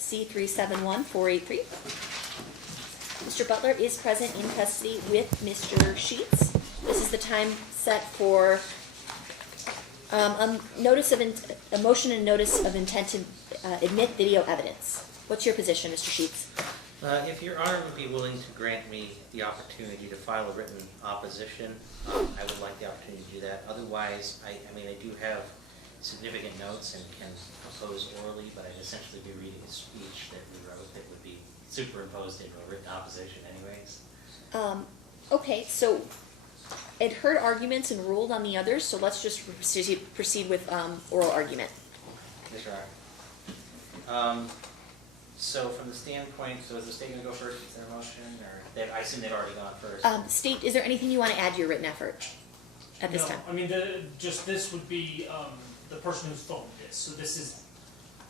C371483. Mr. Butler is present in custody with Mr. Sheets. This is the time set for a motion and notice of intent to admit video evidence. What's your position, Mr. Sheets? If Your Honor would be willing to grant me the opportunity to file a written opposition, I would like the opportunity to do that. Otherwise, I do have significant notes and can propose orally, but I'd essentially be reading a speech that we wrote that would be superimposed into a written opposition anyways. Okay, so it heard arguments and ruled on the others, so let's just proceed with oral argument. Yes, Your Honor. So from the standpoint, so is the state going to go first? Is there a motion? Or I assume they've already gone first. State, is there anything you want to add to your written effort at this time? I mean, this would be the person whose phone it is. So this is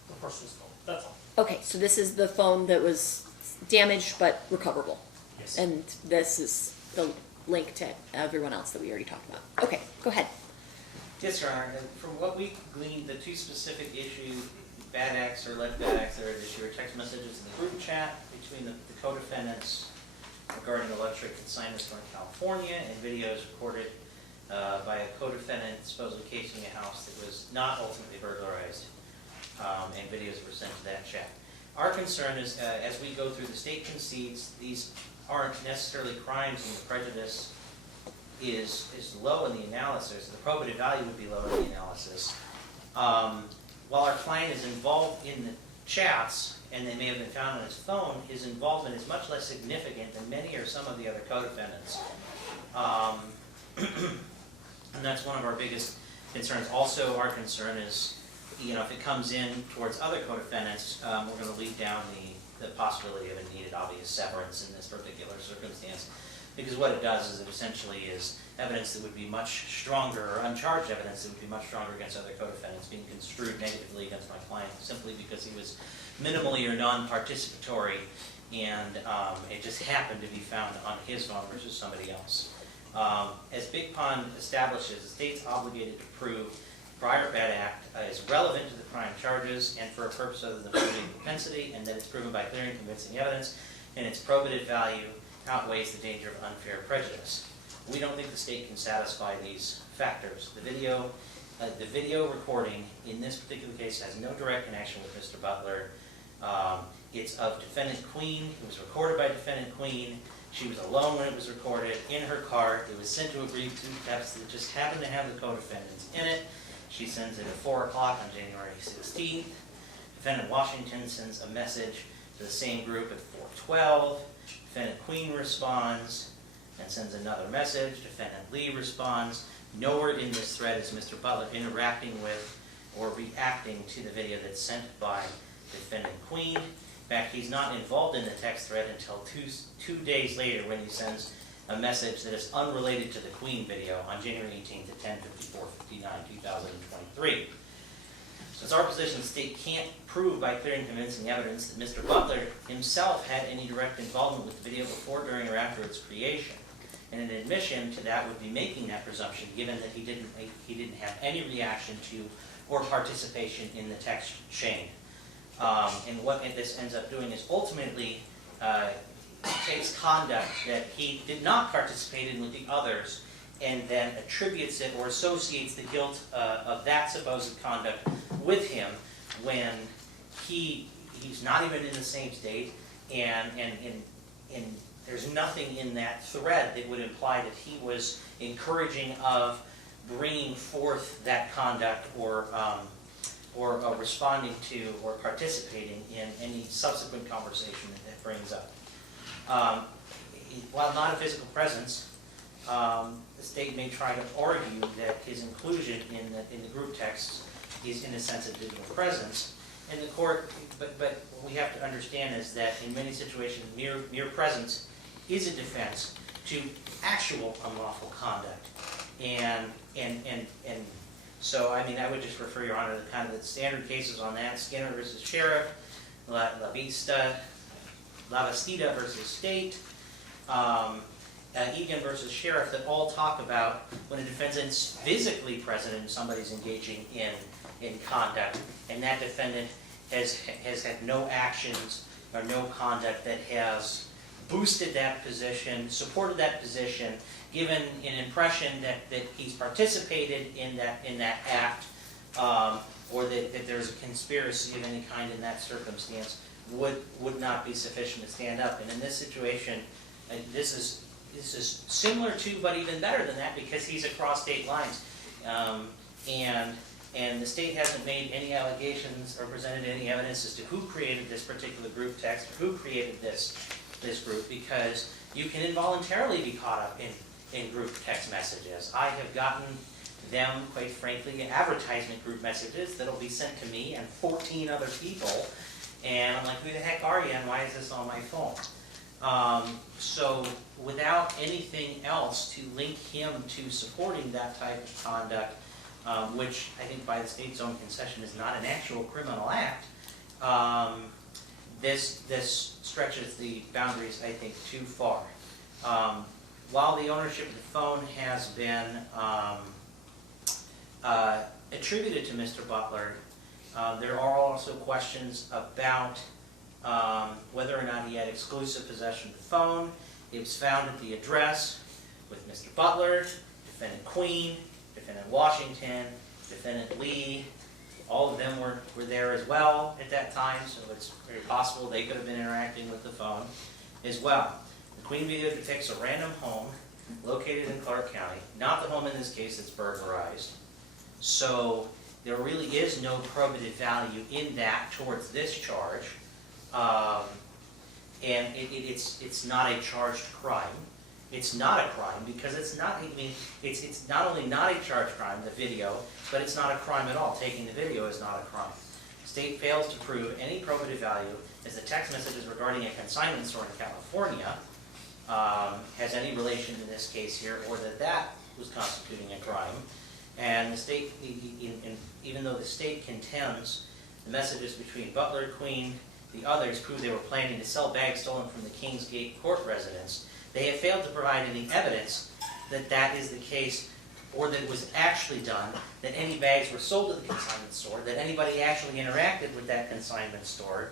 the person's phone. That's all. Okay, so this is the phone that was damaged but recoverable. Yes. And this is the link to everyone else that we already talked about. Okay, go ahead. Yes, Your Honor. From what we gleaned, the two specific issues, bad acts or alleged bad acts that are at issue, are text messages in the group chat between the co-defendants regarding electric consignment store in California, and videos recorded by a co-defendant supposedly casing a house that was not ultimately burglarized, and videos were sent to that chat. Our concern is, as we go through, the state concedes these aren't necessarily crimes, and the prejudice is low in the analysis. The probative value would be low in the analysis. While our client is involved in the chats, and they may have been found on his phone, his involvement is much less significant than many or some of the other co-defendants. And that's one of our biggest concerns. Also, our concern is, if it comes in towards other co-defendants, we're going to lead down the possibility of a needed obvious severance in this particular circumstance. Because what it does is it essentially is evidence that would be much stronger, or uncharged evidence that would be much stronger against other co-defendants being construed negatively against my client simply because he was minimally or non-participatory, and it just happened to be found on his phone versus somebody else. As Big Pond establishes, the state's obligated to prove prior bad act is relevant to the crime charges and for a purpose other than proving propensity, and that it's proven by clear and convincing evidence, and its probative value outweighs the danger of unfair prejudice. We don't think the state can satisfy these factors. The video recording in this particular case has no direct connection with Mr. Butler. It's of Defendant Queen. It was recorded by Defendant Queen. She was alone when it was recorded in her car. It was sent to a brief text that just happened to have the co-defendants in it. She sends it at 4 o'clock on January 16th. Defendant Washington sends a message to the same group at 4:12. Defendant Queen responds and sends another message. Defendant Lee responds. Nowhere in this thread is Mr. Butler interacting with or reacting to the video that's sent by Defendant Queen. In fact, he's not involved in the text thread until two days later when he sends a message that is unrelated to the Queen video on January 18th at 10:54:59, 2023. So it's our position the state can't prove by clear and convincing evidence that Mr. Butler himself had any direct involvement with the video before, during, or after its creation. And an admission to that would be making that presumption, given that he didn't have any reaction to or participation in the text chain. And what this ends up doing is ultimately takes conduct that he did not participate in with the others, and then attributes it or associates the guilt of that supposed conduct with him when he's not even in the same state, and there's nothing in that thread that would imply that he was encouraging of bringing forth that conduct or responding to or participating in any subsequent conversation that it brings up. While not a physical presence, the state may try to argue that his inclusion in the group text is in a sense a digital presence. And the court, but what we have to understand is that in many situations, mere presence is a defense to actual unlawful conduct. And so, I would just refer Your Honor to kind of the standard cases on that: Skinner versus Sheriff, La Bastida versus State, Egan versus Sheriff, that all talk about when a defendant's physically present and somebody's engaging in conduct, and that defendant has had no actions or no conduct that has boosted that position, supported that position, given an impression that he's participated in that act, or that there's a conspiracy of any kind in that circumstance, would not be sufficient to stand up. And in this situation, this is similar to, but even better than that, because he's across state lines, and the state hasn't made any allegations or presented any evidence as to who created this particular group text, or who created this group, because you can involuntarily be caught up in group text messages. I have gotten them, quite frankly, advertisement group messages that'll be sent to me and 14 other people, and I'm like, who the heck are you, and why is this on my phone? So without anything else to link him to supporting that type of conduct, which I think by the state's own concession is not an actual criminal act, this stretches the boundaries, I think, too far. While the ownership of the phone has been attributed to Mr. Butler, there are also questions about whether or not he had exclusive possession of the phone. It was found at the address with Mr. Butler, Defendant Queen, Defendant Washington, Defendant Lee. All of them were there as well at that time, so it's very possible they could have been interacting with the phone as well. The Queen video depicts a random home located in Clark County, not the home in this case that's burglarized. So there really is no probative value in that towards this charge. And it's not a charged crime. It's not a crime because it's not, I mean, it's not only not a charged crime, the video, but it's not a crime at all. Taking the video is not a crime. State fails to prove any probative value as the text messages regarding a consignment store in California has any relation to this case here, or that was constituting a crime. And the state, even though the state contends the messages between Butler, Queen, the others prove they were planning to sell bags stolen from the Kingsgate court residence, they have failed to provide any evidence that that is the case, or that it was actually done, that any bags were sold to the consignment store, that anybody actually interacted with that consignment store,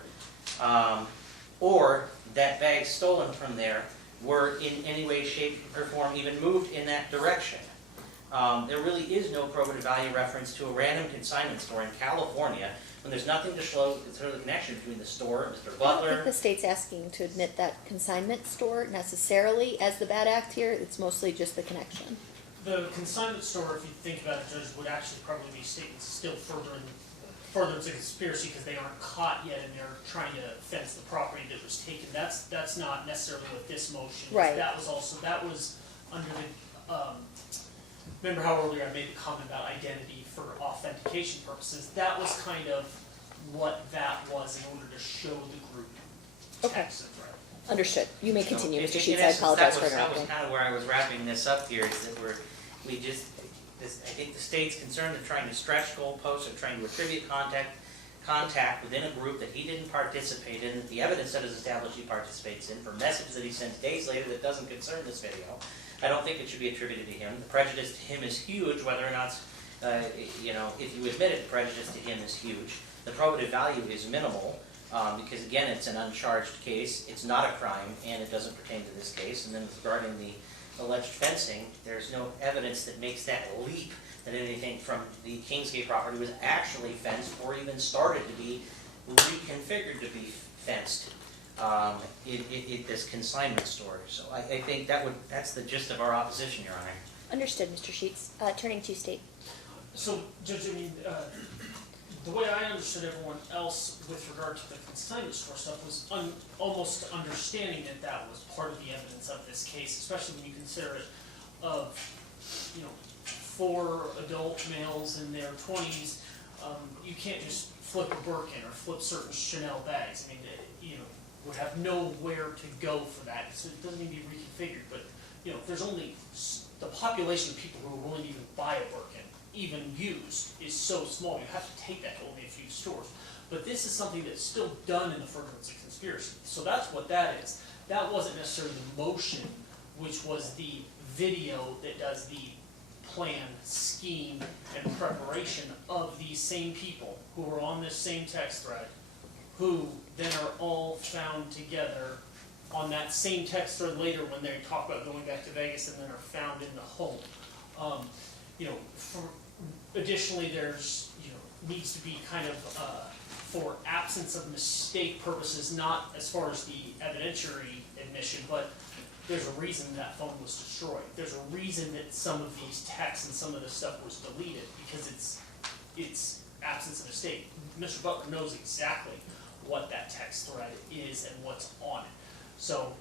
or that bags stolen from there were in any way, shape, or form even moved in that direction. There really is no probative value reference to a random consignment store in California when there's nothing to show the connection between the store and Mr. I don't Butler. think the state's asking to admit that consignment store necessarily as the bad act here. It's mostly just the connection. The consignment store, if you think about it, Judge, would actually probably be statements still further into conspiracy because they aren't caught yet and they're trying to fence the property that was taken. That's not necessarily what this motion is. Right. That was under the, remember how earlier I made the comment about identity for authentication purposes? That was kind of what that was in order to show the group Okay. text and threat. Understood. You may continue, So, Mr. in Sheets. I essence, apologize for That was interrupting. kind of where I was wrapping this up here, is that I think the state's concerned of trying to stretch goalposts, of trying to attribute contact within a group that he didn't participate in, that the evidence that is established he participates in, for messages that he sends days later that doesn't concern this video. I don't think it should be attributed to him. The prejudice to him is huge, whether or not, if you admit it, the prejudice to him is huge. The probative value is minimal, because again, it's an uncharged case, it's not a crime, and it doesn't pertain to this case. And then regarding the alleged fencing, there's no evidence that makes that leap, that anything from the Kingsgate property was actually fenced or even started to be reconfigured to be fenced. This consignment store. So I think that's the gist of our opposition, Your Honor. Understood, Mr. Sheets. Turning to state. So, Judge, I mean, the way I understood everyone else with regard to the consignment store stuff was almost understanding that that was part of the evidence of this case, especially when you consider it of, 4 adult males in their 20s. You can't just flip a Birkin or flip certain Chanel bags. I mean, would have nowhere to go for that, so it doesn't need to be reconfigured. But there's only the population of people who are willing to even buy a Birkin, even used, is so small. You have to take that to only a few stores. But this is something that's still done in the furtherance of conspiracy. So that's what that is. That wasn't necessarily the motion, which was the video that does the plan, scheme, and preparation of these same people who were on this same text thread who then are all found together on that same text thread later when they talk about going back to Vegas and then are found in the home. Additionally, there's, needs to be kind of, for absence of mistake purposes, not as far as the evidentiary admission, but there's a reason that phone was destroyed. There's a reason that some of these texts and some of this stuff was deleted, because it's absence of mistake. Mr. Butler knows exactly what that text thread is and what's on it. So,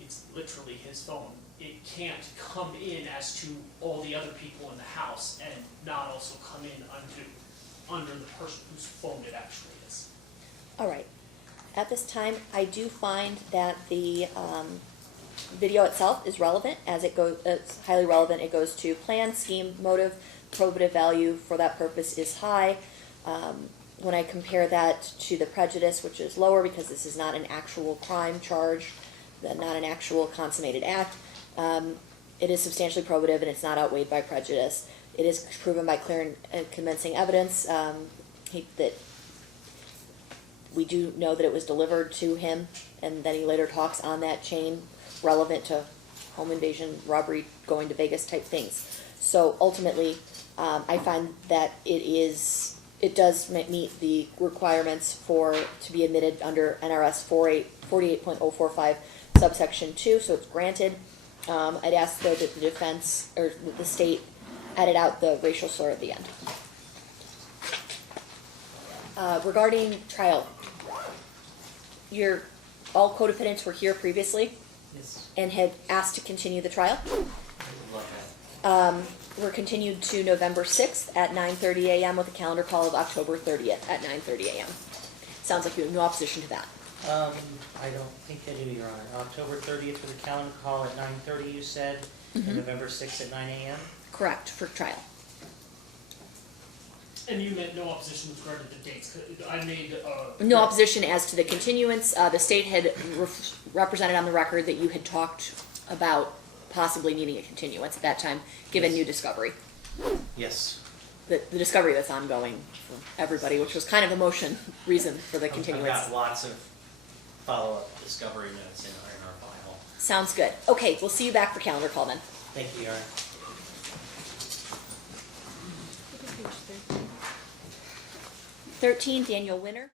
it's literally his phone. It can't come in as to all the other people in the house and not also come in under the person whose phone it actually is. All right. At this time, I do find that the video itself is relevant, as it's highly relevant. It goes to plan, scheme, motive, probative value for that purpose is high. When I compare that to the prejudice, which is lower because this is not an actual crime charge, not an actual consummated act, it is substantially probative and it's not outweighed by prejudice. It is proven by clear and convincing evidence that we do know that it was delivered to him, and then he later talks on that chain relevant to home invasion, robbery, going to Vegas type things. So ultimately, I find that it does meet the requirements to be admitted under NRS 48.045 subsection 2, so it's granted. I'd ask though that the defense, or the state, edit out the racial slur at the end. Regarding trial, all co-defendants were here previously Yes. and had asked to continue the trial. I would love that. We're continued to November 6th at 9:30 a.m. with a calendar call of October 30th at 9:30 a.m. Sounds like you have no opposition to that. I don't think I do, Your Honor. October 30th for the calendar call at 9:30, you said, and November 6th at 9 a.m.? Correct, for trial. And you meant no opposition with regard to the dates. I made No opposition as to the continuance. The state had represented on the record that you had talked about possibly needing a continuance at that time, given Yes. new discovery. Yes. The discovery that's ongoing for everybody, which was kind of the reason for the continuance. I've got lots of follow-up discovery notes in our file. Sounds good. Okay, we'll see you back for calendar call then. Thank you, Your Honor. 13, Daniel Winner.